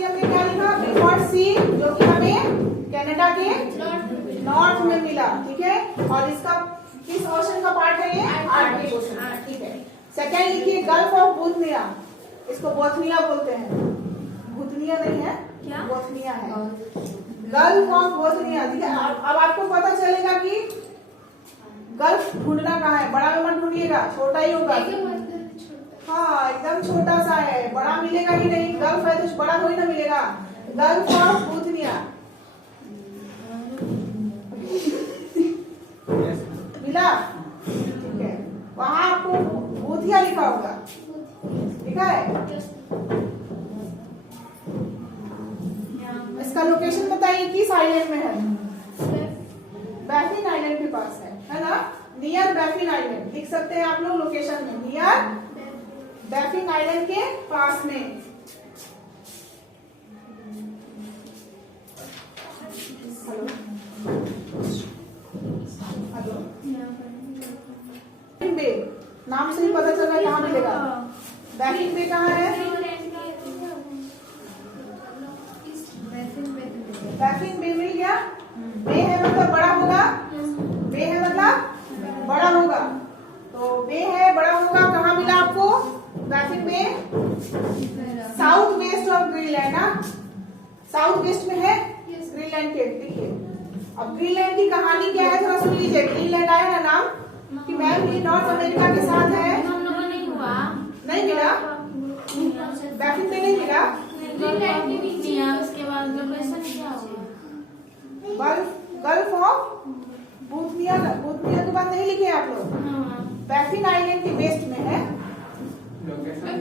सी हमने क्या लिखा, बिफोर सी, जो कि हमें कनाडा के नॉर्थ में मिला, ठीक है। और इसका किस ओशन का पार्ट है ये, आर्कटिक ओशन, ठीक है। सेकेंड लिखिए गल्फ ऑफ बोथनिया, इसको बोथनिया बोलते हैं, भूतनिया नहीं है, क्या बोथनिया है, गल्फ ऑफ बोथनिया, ठीक है। अब आपको पता चलेगा कि गल्फ ढूंढना कहाँ है, बड़ा में मत ढूंढिएगा, छोटा ही होगा। हाँ एकदम छोटा सा है, बड़ा मिलेगा ही नहीं, गल्फ है तो बड़ा थोड़ी ना मिलेगा। गल्फ ऑफ बोथनिया मिला, ठीक है। वहां आपको बोथिया लिखा होगा, लिखा है। इसका लोकेशन बताइए किस आइलैंड में है, बैफिन आइलैंड के पास है ना, नियर बैफिन आइलैंड लिख सकते हैं आप लोग लोकेशन में, नियर बैफिन आइलैंड के पास में। बे नाम से ही पता चल रहा है कहाँ मिलेगा, बैफिन बे कहाँ है, बैफिन बे मिल गया। बे है मतलब बड़ा होगा, बे है मतलब बड़ा होगा, तो बे है बड़ा होगा, कहाँ मिला आपको, Baffin Bay south west of Greenland ना, साउथ वेस्ट में है ग्रीनलैंड के, देखिए। अब ग्रीनलैंड की कहानी क्या है थोड़ा सुन लीजिए। ग्रीनलैंड आया ना नाम कि मैम ये नॉर्थ अमेरिका के साथ है, नहीं हुआ, नहीं मिला, बैफिन बे नहीं मिला, उसके बाद लोकेशन क्या होगा, गल्फ ऑफ बोथनिया, बोथनिया के बाद नहीं लिखे आप लोग, बैफिन आइलैंड के वेस्ट में है,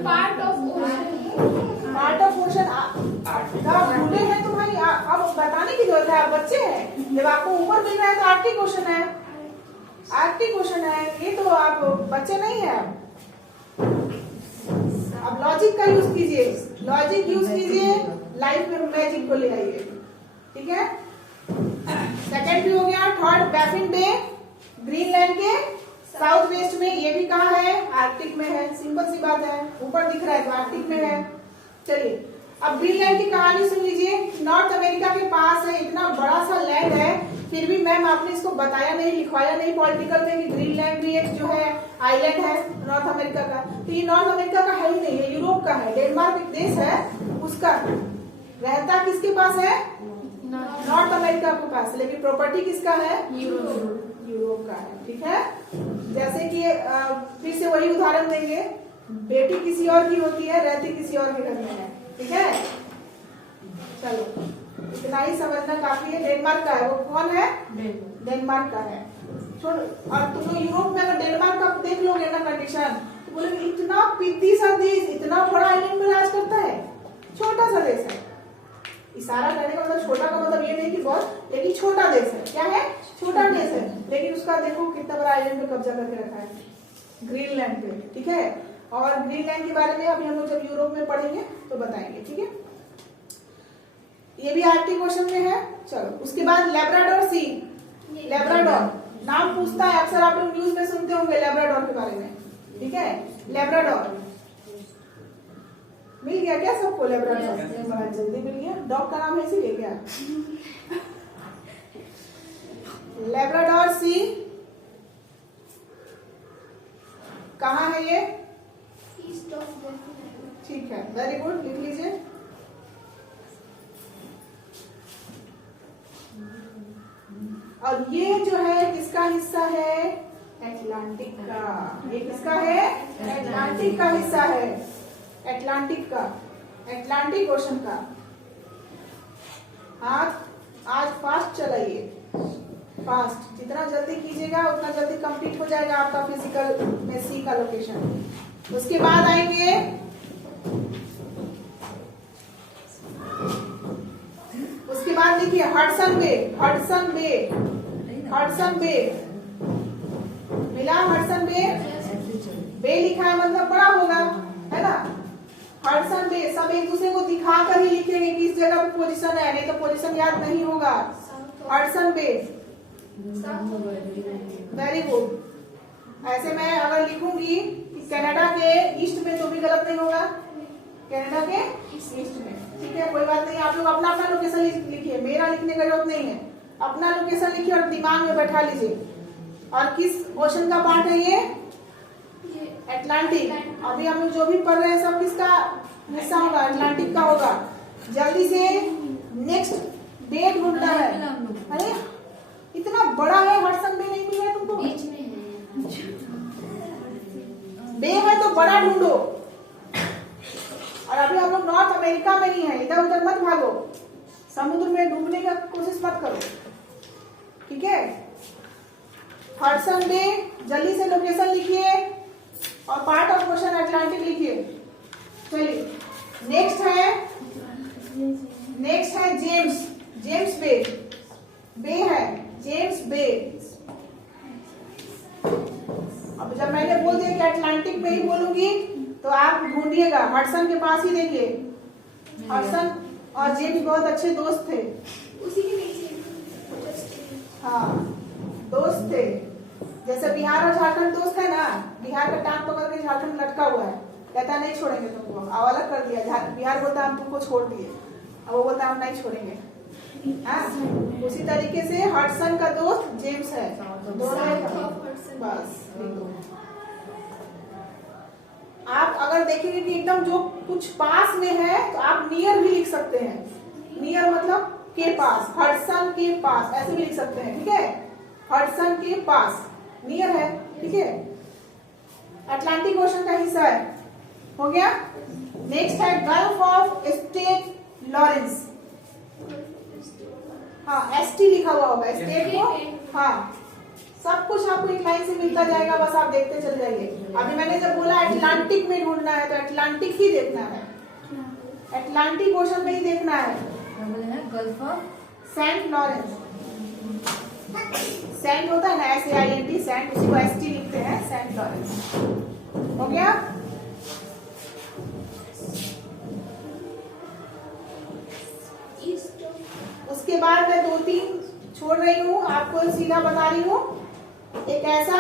part of ocean, part of ocean. भूले हैं तो भाई अब बताने की जरूरत है, आप बच्चे हैं, जब आपको ऊपर मिल रहा है तो आर्कटिक ओशन है, आर्कटिक ओशन है, ये तो आप बच्चे नहीं है। अब लॉजिक का यूज कीजिए, लॉजिक यूज कीजिए, लाइफ में मैजिक को ले आइए, ठीक है। सेकेंड भी हो गया। थर्ड बैफिन बे ग्रीनलैंड के साउथ वेस्ट में, ये भी कहाँ है, आर्कटिक में है, सिंपल सी बात है, ऊपर दिख रहा है तो आर्कटिक में है। चलिए अब ग्रीनलैंड की कहानी सुन लीजिए। नॉर्थ अमेरिका के पास है, इतना बड़ा सा लैंड है, फिर भी मैम आपने इसको बताया नहीं, लिखवाया नहीं पॉलिटिकल में कि ग्रीनलैंड भी एक जो है आइलैंड है नॉर्थ अमेरिका का। तो ये नॉर्थ अमेरिका का है ही नहीं, ये यूरोप का है, डेनमार्क एक देश है उसका, रहता किसके पास है, नॉर्थ अमेरिका के पास, लेकिन प्रॉपर्टी किसका है, यूरोप का है, ठीक है। जैसे कि फिर से वही उदाहरण देंगे, बेटी किसी और की होती है, रहती किसी और के घर में है, ठीक है। चलो इतना ही समझना काफी है। डेनमार्क का है, वो कौन है, डेनमार्क का है। छोड़, और तुम लोग यूरोप में अगर डेनमार्क का देख लोगे ना कंडीशन, तो बोलेंगे इतना पिद्दी सा देश, इतना बड़ा आइलैंड में राज करता है, छोटा सा देश है। इशारा करने का मतलब छोटा का मतलब ये नहीं कि बहुत, लेकिन छोटा देश है, क्या है, छोटा देश है, लेकिन उसका देखो कितना बड़ा आइलैंड पे कब्जा करके रखा है, ग्रीनलैंड पे, ठीक है। और ग्रीनलैंड के बारे में अभी हम लोग जब यूरोप में पढ़ेंगे तो बताएंगे, ठीक है। ये भी आर्कटिक ओशन में है। चलो उसके बाद लेब्राडोर सी, लेब्राडोर नाम पूछता है अक्सर, आप लोग न्यूज में सुनते होंगे लेब्राडोर के बारे में, ठीक है। लेब्राडोर मिल गया क्या सबको, लेब्राडोर बड़ा जल्दी मिल गया, डॉग का नाम है इसीलिए क्या, लेब्राडोर सी कहाँ है ये, ईस्ट ऑफ, ठीक है, वेरी गुड, लिख लीजिए। और ये जो है किसका हिस्सा है, एटलांटिक का, ये किसका है, एटलांटिक का हिस्सा है, एटलांटिक का, एटलांटिक ओशन का। आज फास्ट चलाइए, फास्ट, जितना जल्दी कीजिएगा उतना जल्दी कंप्लीट हो जाएगा आपका फिजिकल में सी का लोकेशन। उसके बाद आएंगे उसके बाद देखिए Hudson Bay, Hudson Bay, Hudson Bay मिला, हडसन बे, बे लिखा है मतलब बड़ा होगा, है ना। हडसन बे सब एक दूसरे को दिखा कर ही लिखेंगे किस जगह पे पोजीशन है, नहीं तो पोजीशन याद नहीं होगा। Hudson Bay, very good. ऐसे मैं अगर लिखूंगी कि कनाडा के ईस्ट में तो भी गलत नहीं होगा, कनाडा के ईस्ट में, ठीक है, कोई बात लोग अपना अपना लोकेशन लिखिए, मेरा लिखने का जरूरत नहीं है। अपना लोकेशन लिखिए और दिमाग में बैठा लीजिए। और किस ओशन का पार्ट है ये? अटलांटिक। अभी हम लोग जो भी पढ़ रहे हैं सब किसका हिस्सा होगा? अटलांटिक का होगा। जल्दी से नेक्स्ट बे ढूंढना है। अरे इतना बड़ा है, हडसन बे नहीं मिल रहा है तुमको? बीच में है। बे है तो बड़ा ढूंढो। और अभी हम लोग नॉर्थ अमेरिका में ही है, इधर उधर मत भागो, समुद्र में डूबने का कोशिश मत करो, ठीक है? हडसन बे, जल्दी से लोकेशन लिखिए और पार्ट ऑफ ओशन अटलांटिक लिखिए। चलिए नेक्स्ट है जेम्स बे। बे है जेम्स बे। अब जब मैंने बोल दिया कि अटलांटिक में ही बोलूंगी तो आप ढूंढिएगा, हडसन के पास ही देखिए। हडसन और जेम्स बहुत अच्छे दोस्त थे। उसी के नीचे हाँ दोस्त थे, जैसे बिहार और झारखंड दोस्त है ना। बिहार का टांग पकड़ के झारखंड लटका हुआ है, कहता नहीं छोड़ेंगे तुमको, अब अलग कर दिया। बिहार बोलता हम तुमको छोड़ दिए, अब वो बोलता हम नहीं छोड़ेंगे। हाँ उसी तरीके से हडसन का दोस्त जेम्स है, दोनों बस। आप अगर देखेंगे कि एकदम जो कुछ पास में है तो आप नियर भी लिख सकते हैं। नियर मतलब के पास, हडसन के पास ऐसे भी लिख सकते हैं, ठीक है? हडसन के पास नियर है, ठीक है? अटलांटिक ओशन का हिस्सा है, हो गया। नेक्स्ट है गल्फ ऑफ स्टेट लॉरेंस। हाँ एसटी लिखा हुआ होगा स्टेट को। हाँ सब कुछ आपको एक लाइन से मिलता जाएगा, बस आप देखते चले जाइए। अभी मैंने जब बोला अटलांटिक में ढूंढना है तो अटलांटिक ही देखना है, अटलांटिक ओशन में ही देखना है। Gulf of Saint Lawrence. Saint होता है ना SAINT, सेंट, उसी को ST लिखते हैं, सेंट लॉरेंस। हो गया। उसके बाद मैं 2-3 छोड़ रही हूँ, आपको सीधा बता रही हूँ। एक ऐसा